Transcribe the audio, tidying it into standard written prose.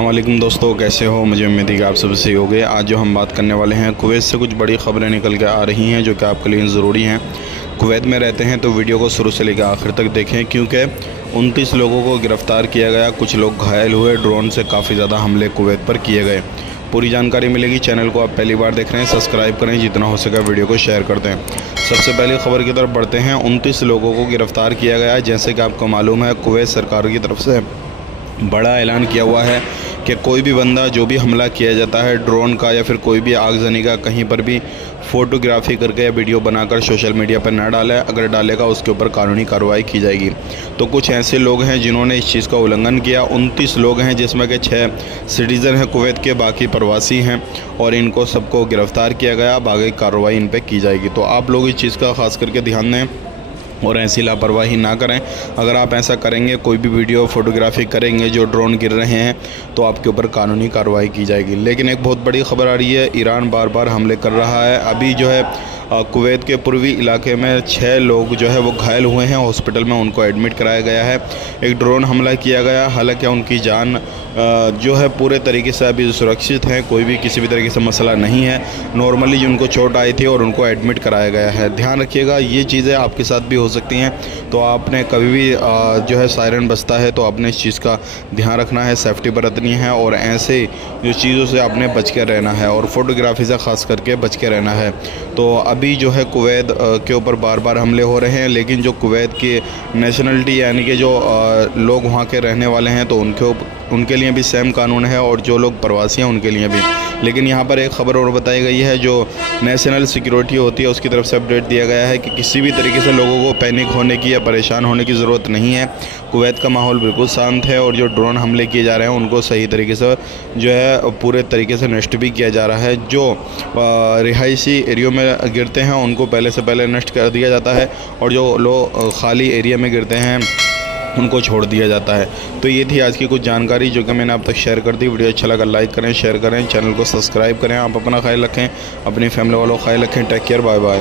अस्सलामुअलैकुम दोस्तों, कैसे हो? मुझे उम्मीद है कि आप सब सही होंगे। आज जो हम बात करने वाले हैं, कुवैत से कुछ बड़ी खबरें निकल के आ रही हैं जो कि आपके लिए ज़रूरी हैं। कुवैत में रहते हैं तो वीडियो को शुरू से लेकर आखिर तक देखें, क्योंकि 29 लोगों को गिरफ़्तार किया गया, कुछ लोग घायल हुए। ड्रोन से काफ़ी ज़्यादा हमले कुवैत पर किए गए। पूरी जानकारी मिलेगी। चैनल को आप पहली बार देख रहे हैं, सब्सक्राइब करें, जितना हो सके वीडियो को शेयर कर दें। सबसे पहले खबर की तरफ बढ़ते हैं। 29 लोगों को गिरफ़्तार किया गया है। जैसे कि आपको मालूम है, कुवैत सरकार की तरफ से बड़ा ऐलान किया हुआ है कि कोई भी बंदा जो भी हमला किया जाता है ड्रोन का या फिर कोई भी आगजनी का, कहीं पर भी फ़ोटोग्राफी करके या वीडियो बनाकर सोशल मीडिया पर ना डाले। अगर डालेगा उसके ऊपर कानूनी कार्रवाई की जाएगी। तो कुछ ऐसे लोग हैं जिन्होंने इस चीज़ का उल्लंघन किया। 29 लोग हैं, जिसमें के 6 सिटीज़न हैं कुवैत के, बाकी प्रवासी हैं, और इनको सबको गिरफ़्तार किया गया। अब आगे कार्रवाई इन पर की जाएगी। तो आप लोग इस चीज़ का ख़ास करके ध्यान दें और ऐसी लापरवाही ना करें। अगर आप ऐसा करेंगे, कोई भी वीडियो फोटोग्राफी करेंगे जो ड्रोन गिर रहे हैं, तो आपके ऊपर कानूनी कार्रवाई की जाएगी। लेकिन एक बहुत बड़ी खबर आ रही है, ईरान बार बार हमले कर रहा है। अभी जो है कुवैत के पूर्वी इलाके में 6 लोग जो है वो घायल हुए हैं। हॉस्पिटल में उनको एडमिट कराया गया है। एक ड्रोन हमला किया गया, हालांकि उनकी जान जो है पूरे तरीके से अभी सुरक्षित है, कोई भी किसी भी तरीके से मसला नहीं है। नॉर्मली जो उनको चोट आई थी और उनको एडमिट कराया गया है। ध्यान रखिएगा, ये चीज़ें आपके साथ भी हो सकती हैं। तो आपने कभी भी जो है सायरन बजता है तो आपने इस चीज़ का ध्यान रखना है, सेफ्टी बरतनी है, और ऐसे जो चीज़ों से आपने बच के रहना है, और फोटोग्राफी से ख़ास करके बच के रहना है। तो अभी जो है कुवैत के ऊपर बार बार हमले हो रहे हैं, लेकिन जो कुवैत की नेशनलिटी यानी कि जो लोग वहाँ के रहने वाले हैं, तो उनके लिए भी सेम कानून है, और जो लोग प्रवासी हैं उनके लिए भी। लेकिन यहाँ पर एक ख़बर और बताई गई है, जो नेशनल सिक्योरिटी होती है उसकी तरफ से अपडेट दिया गया है कि किसी भी तरीके से लोगों को पैनिक होने की या परेशान होने की ज़रूरत नहीं है। कुवैत का माहौल बिल्कुल शांत है, और जो ड्रोन हमले किए जा रहे हैं उनको सही तरीके से जो है पूरे तरीके से नष्ट भी किया जा रहा है। जो रिहायशी एरियो में गिरते हैं उनको पहले से पहले नष्ट कर दिया जाता है, और जो लोग खाली एरिया में गिरते हैं उनको छोड़ दिया जाता है। तो ये थी आज की कुछ जानकारी जो कि मैंने आप तक शेयर कर दी। वीडियो अच्छा लगा लाइक करें, शेयर करें, चैनल को सब्सक्राइब करें। आप अपना ख्याल रखें, अपनी फैमिली वालों का ख्याल रखें। Take care, bye bye.